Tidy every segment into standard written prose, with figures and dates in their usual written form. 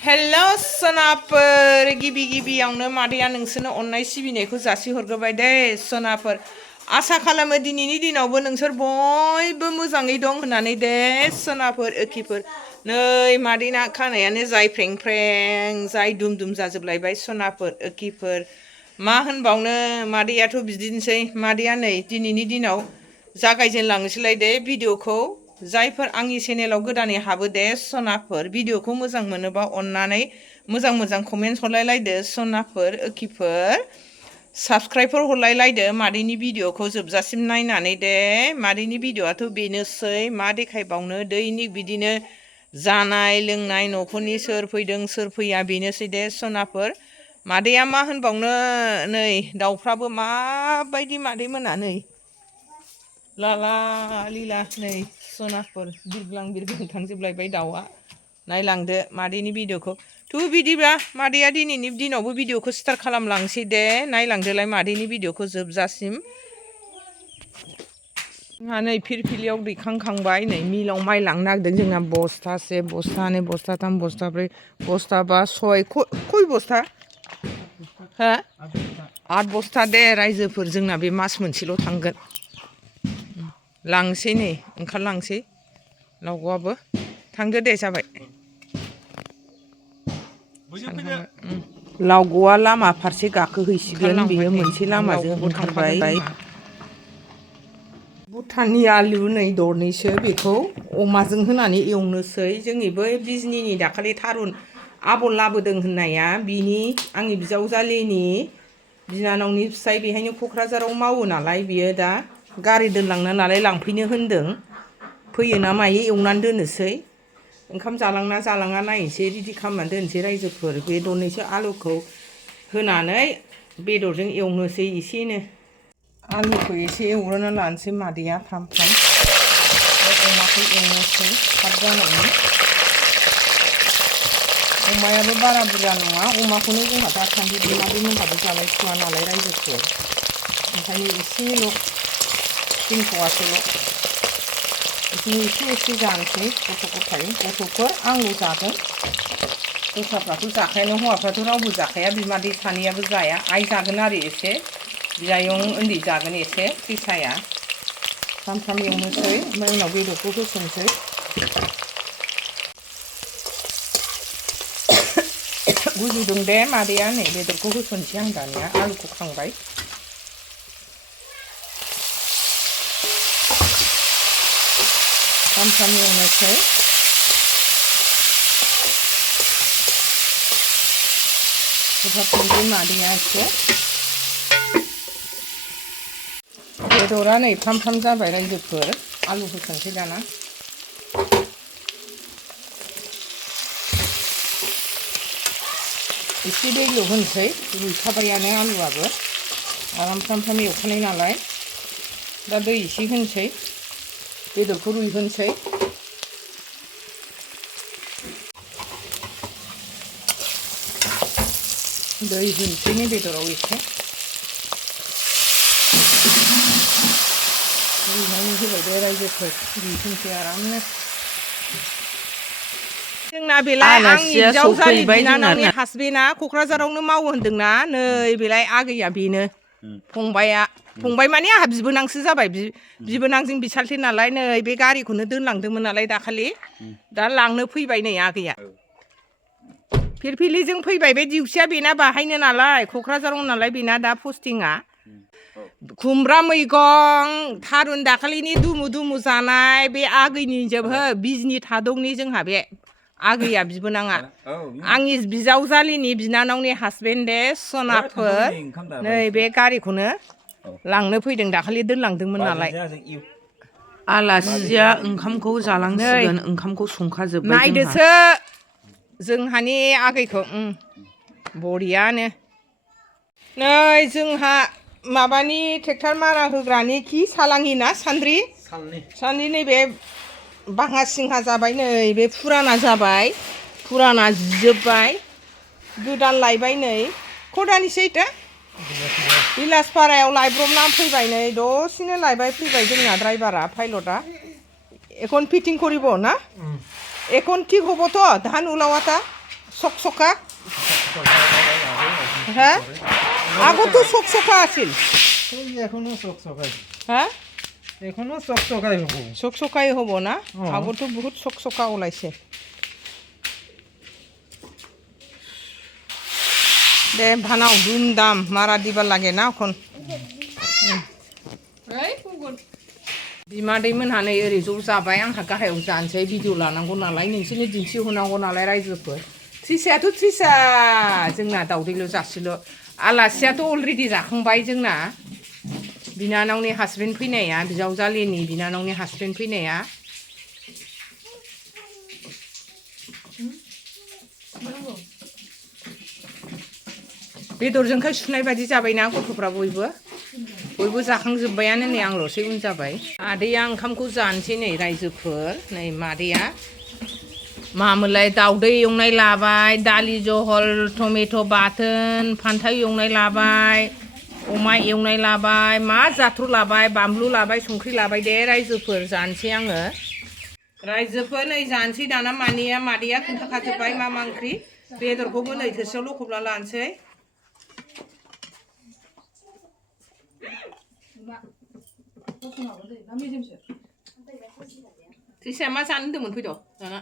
hello सोनाफोर गिबियावनो मादैया नोंसोरनो अननाय सिबिनायखौ जासिहरग्रोबाय दे सोनाफोर आसा खालामो दिनैनि दिनावबो नोंसोर बयबो मोजाङै दं होननानै दे सोनाफोर ओखिफोर नै मादैना खानायानो जाय फ्रें फ्रें जाय दुम दुम जाजोबलायबाय सोनाफोर ओखिफोर मा होनबावनो मादैयाथ' बिदिनोसै मादैया नै दिनैनि दिनाव जागायजेनलांनोसैलाय दे भिडिअखौ जायफोर आंनि चेनेलाव गोदानै हाबो दे सोनाफोर भिडिअखौ मोजां मोनोबा अननानै मोजां कमेन्ट्स हरलायलायदो सोनाफोर ओखिफोर साबस्क्राइबफोर हरलायलायदो मादैनि भिडिअखौ जोबजासिम नायनानै दे मादैनि भिडिअआथ' बेनोसै मा देखायबावनो दैनिक बिदिनो जानाय लोंनाय न'खरनि सोर फैदों सोर फैया बेनोसै दे सोनाफोर मादैया मा होनबावनो नै दाउफ्राबो माबायदि मादैमोना नै लाला लिला नै सोनाफोर बिरग्लां थांजोबलायबाय दाउआ नायलांदो मादैनि भिडिअखौ बिदिब्ला मादैया दिनैनि दिनावबो भिडिअखौ स्टार्ट खालामलांसै दे नायलांदोलाय मादैनि भिडिअखौ जोबजासिम नै फिरफिलियाव दैखांखांबाय नै मिलाव माइ लांनो नागिरदों जोंना बस्थासे बस्थानै बस्थाथाम बस्थाब्रै बस्थाबा सय खय बस्था हो 8 बस्था दे रायजोफोर जोंना बे मास मोनसेल' थांगोन लांसै नै ओंखारलांसै लावग'आबो थांदो दे जाबाय लावग'आ लामा फारसे गाखोहैसिगोन बेयो मोनसे लामाजों ओंखारबाय भुटाननि आलु नै दरनैसो बेखौ अमाजों होनानै एवनोसै जोंनि बै बिजनिनि दाखालि थारुन आबल लाबोदों होननाया बिनि आंनि बिजावजालिनि बिनानावनि फिसाय बेहायनो क'क्राझाराव मावो नालाय बियो दा गारि दोनलांनो नालाय लांफैनो होनदों फैयो ना मायो एवनानै दोननोसै ओंखाम जालांना जालाङा नायनोसै रेडि खालामनानै दोननोसै रायजोफोर बे दरनैसो आलुखौ होनानै बेदरजों एवनोसै एसेनो आलुखौ एसे एवग्रोना लानोसै मादैया फ्राम अमाखौ एवनोसै थाब जानायनि अमायाबो बारा बुरजा नङा अमाखौनो जोंहा दासान्दि बिमादै मोनहाबो जालायथ'वा नालाय रायजोफोर ओंखायनो एसेल' थिनथ'आसोल' बिदिनो एसे जानोसै गथ' गथाय गथ'फोर आंल' जागोन दस्राफ्राथ' जाखायानो हौवाफ्राथ' रावबो जाखाया बिमादै सानैयाबो जाया आइ जागोन आरो एसे बियायं उन्दै जागोन एसे फिसाया फ्राम एवनोसै ओमफ्राय उनाव बेदरखौ होसनसै गुजुदों दे मादैया नै बेदरखौ होसनसै आं दानिया आलुखौ खांबाय फ्राम एवनोसै होफाफिनसै मादैया एसे बेदरा नै फ्राम जाबाय रायजोफोर आलु होसनसै दाना एसे दैल' होनोसै रुइखाबायानो आलुआबो आराम फ्राम एवखानाय नालाय दा दै एसे होनोसै बेदरखौ रुइहोनोसै दै होनोसैनो बेदराव एसे रुइनायनि होबाय दे रायजोफोर रुइहोनोसै आरामनो जोंना बेलाय आंनि बिजावजालि बिनानावनि हासबेन्डआ क'क्राझारावनो मावो होनदोंना नै बेलाय आगैया बेनो फंबाय माने आंहा बिबोनांसो जाबाय बिबोनांजों बिसालथे नालाय नै बे गारिखौनो दोनलांदोंमोन नालाय दाखालि दा लांनो फैबाय नै आगैया फिरफिलिजों फैबाय बे डिउटिया बेना बाहायनो नालाय क'क्राझाराव नालाय बेना दा पस्टिंआ खुमब्रा मैगं थारुन दाखालिनि दुमु जानाय बे आगैनि जोबहो बिजनि थादौनि जोंहा बे आगैया बिबोनाङा आंनि बिजावजालिनि बिनानावनि हासबेन्ड दे सोनाफोर नै बे गारिखौनो लांनो फैदों दाखालि दोनलांदोंमोन नालाय आलासिया ओंखामखौ जालांसिगोन ओंखामखौ संखाजोब्बाय नायदोसो जोंहानि आगैखौ बरियानो नै जोंहा माबानि ट्रेक्टर मारा होग्रानि खि सालाङि ना सान्द्रि नैबे बाङा सिंहा जाबाय नै बे फुराना जाबाय फुराना जिजोब्बाय गोदान लायबाय नै खदानिसैथो बिलासपारायाव लायब्रबना फैबाय नै दसेनो लायबाय फैबाय जोंना ड्राइभारा पाइलटआ এখন ফিটিং কৰিব না এখন ঠিক হ'ব তো ধান ওলাওয়াটা सकसका হ্যাঁ আগো তো সকসকা আছিল এখনো চকচকাই হ্যাঁ এখনো চকচকাই হ'ব সকসকাই হ'ব না আগো তো বহুত সকসকা ওলাইছে দে ভানাও দুম দাম মারা দিবা লাগে না এখন बिमादै मोनहानै ओरै ज' जाबाय आंहा गाहायाव जानोसै भिडिअ लानांगौ नालाय नोंसोरनो दिन्थिहोनांगौ नालाय रायजोफोर थ्रिसायाथ' थ्रिसा जोंना दावदैल' जासिल' आलासियाथ' अलरेडि जाखांबाय जोंना बिनानावनि हासबेन्ड फैनाया बिजावजालिनि बिनानावनि हासबेन्ड फैनाया बेदरजोंखाय सुनाय बायदि जाबायना गथ'फ्रा बयबो जाखांजोब्बायानो नै आंल'सै उन जाबाय आदैया ओंखामखौ जानोसै नै रायजोफोर नै मादैया मामोनलाय दावदै एवनाय लाबाय दालि जहल टमेट' बाथोन फान्थाव एवनाय लाबाय अमा एवनाय लाबाय मा जाथ्र' लाबाय बानलु लाबाय संख्रि लाबाय दे रायजोफोर जानोसै आङो रायजोफोर नै जानोसै दाना मादैया खोन्थाखाजोब्बाय मा ओंख्रि बेदरखौबो नै थोरसियाव लखबना लानोसै थ्रिसाया मा जानो होनदोंमोन फैद' दाना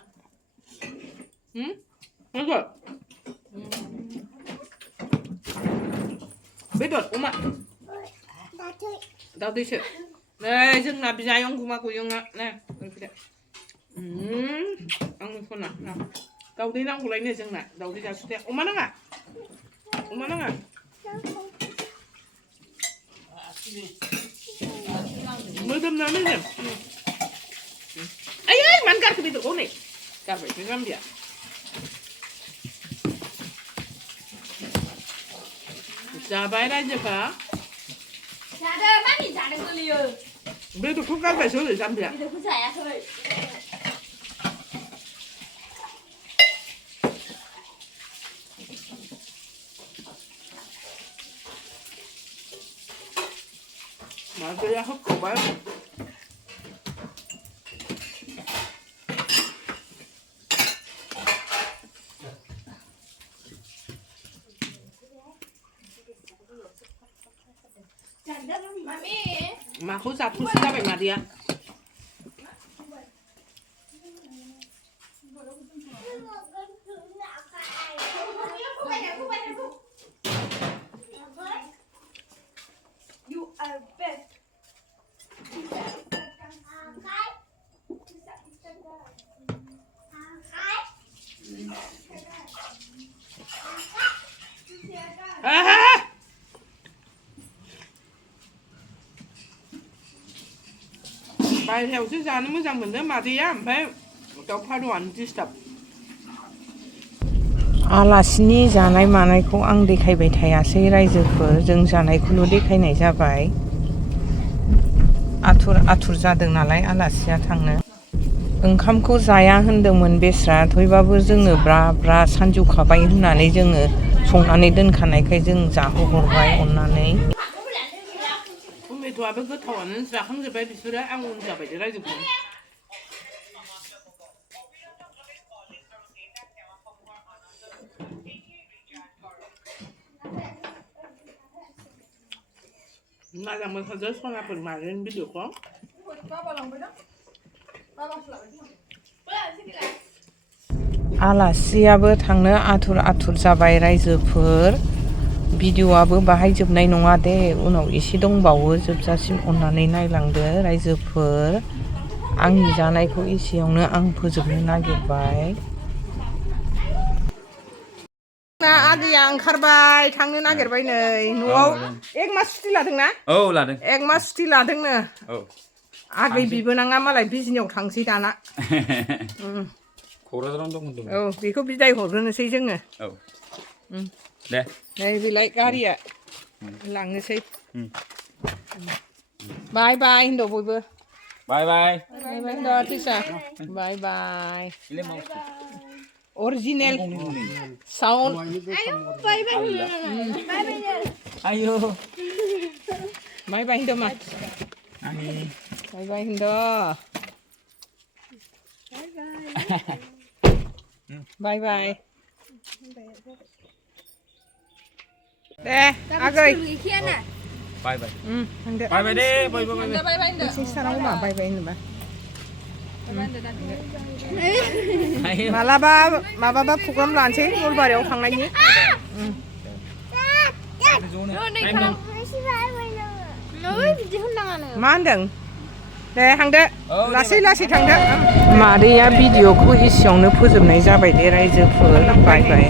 बेदर अमा दावदैसो नै जोंना बिजायं गुमा गुयंआ ना फैदो आंनि फना दावदै नांगौलायनो जोंना दावदै जासिदे अमा नाङा मोदोमना मेजेम आयै मानो गारखो बेदरखौ नै गारबाय बे गाम्बिया जाबाय रायजोफ्रा जादों मामि जादों गोलैयो बेदरखौ गारबायसो ओरै जाम्बिया बेदरखौ जायाखै मादैया होखबाय माखौ जाथ'सो जाबाय मादैया बायहेरायावसो जानो मोजां मोनो मादैया ओमफ्राय दाउ फारौआनो डिस्टार्ब आलासिनि जानाय मानायखौ आं देखायबाय थायासै रायजोफोर जों जानायखौल' देखायनाय जाबाय आथुर जादों नालाय आलासिया थांनो ओंखामखौ जाया होनदोंमोन बेस्रा थेवबाबो जोङो ब्रा सानजौखाबाय होननानै जोङो संनानै दोनखानायखाय जों जाहोहरबाय अननानै टमेट'आबो गोथावानो जाखांजोब्बाय बिसोरो आं उन जाबाय दे रायजोफोर मोजां मोनखादो सनाफोर मारिन भिडिअखौ आलासियाबो थांनो आथुर जाबाय रायजोफोर भिडिअआबो बाहाय जोबनाय नङा दे उनाव एसे दंबावो जोबजासिम अननानै नायलांदो रायजोफोर आंनि जानायखौ एसेयावनो आं फोजोबनो नागिरबाय आदिया ओंखारबाय थांनो नागिरबाय नै न'आव एक मास सुटि लादोंना औ लादों एक मास सुटि लादोंनो आगै बिबोनाङा मालाय बिजनियाव थांसै दाना क'क्राझारावनो दं होनदों औ बेखौ बिदाय हरग्रोनोसै जोङो औ दे नै बेलाय गारिया लांनोसै बाय बाय होनदो बयबो बाय बाय होनदो टिसा बाय बाय original sound bye bye ayo bye bye hindo ma bye bye hindo bye bye दे आगै गैखायाना बाय बाय थांदो बाय बाय दे बाय बाय बाय एसे सानाव मा बाय बाय होनोबा मालाबा माबाबा प्रग्राम लानोसै नलबारियाव थांनायनि मा होनदों दे थांदो लासै लासै थांदो मादैया भिडिअखौ एसेयावनो फोजोबनाय जाबाय दे रायजोफोर बाय बाय